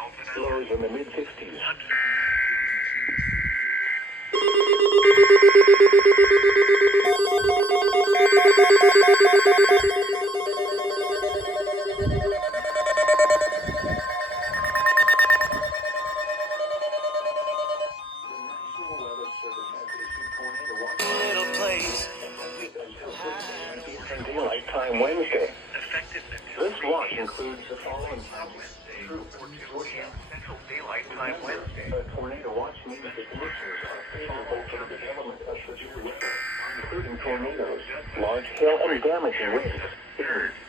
Lows in the mid-50s. Daylight time Wednesday. This watch includes the following counties. Central Daylight Time Wednesday. A tornado watch means the conditions are favorable for the development of severe weather, including tornadoes, large hail, and damaging winds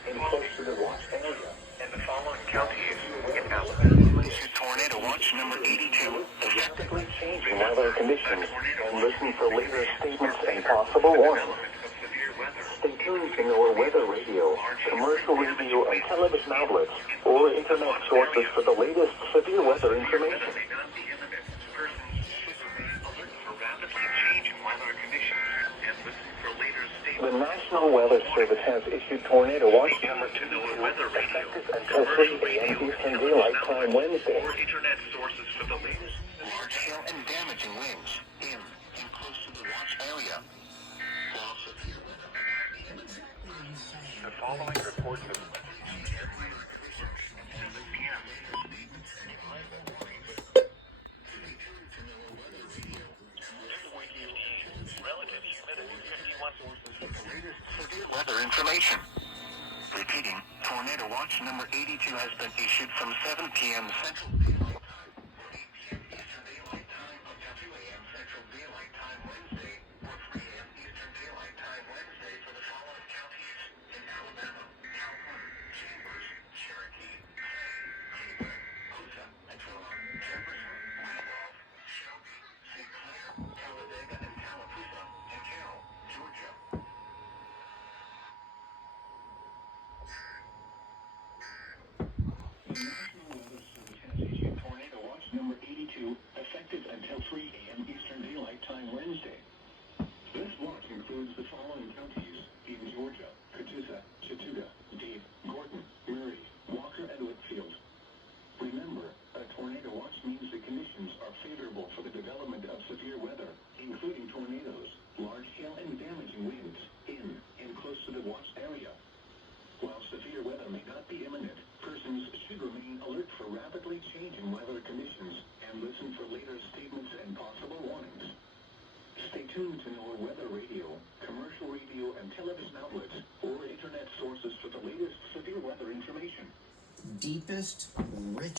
in close to the watch area. And the following counties in Alabama. Tornado watch number 82. Effectively changing weather conditions and listen for later statements and possible warnings. Stay tuned to our weather radio, commercial radio, and television outlets, or internet sources for the latest severe weather information. The National Weather Service has issued tornado watch number 2 effective until 3 a.m. Eastern Daylight Time Wednesday. Or internet sources for the latest large hail and damaging winds in and close to the watch area. The following reports of relative humidity 51%. Severe weather information. Repeating, tornado watch number 82 has been issued from 7 p.m. Central Daylight Time or 8 p.m. Eastern Daylight Time until 2 a.m. Central Daylight Time Wednesday or 3 a.m. Eastern Daylight Time Wednesday for the following counties in Alabama, Calhoun, Chambers, Cherokee, Clay, Cleveland, Hosa, Etowah, Jefferson, Randolph, Shelby, St. Clair, Talladega, and Tallapoosa, and Carroll, Georgia. The National Weather Service has issued tornado watch number 82 effective until 3 a.m. Eastern Daylight Time Wednesday. This watch includes the following counties in Georgia: Catoosa, Chattooga, Dade, Gordon, Murray, Walker, and Whitfield. Remember, a tornado watch means the conditions are favorable for the development of severe weather, including tornadoes, large hail, and damaging winds in and close to the watch area. While severe weather may not be imminent, persons should remain alert for rapidly changing weather conditions and listen for later statements and possible warnings. Stay tuned to our weather radio, commercial radio, and television outlets, or internet sources for the latest severe weather information. Deepest, richest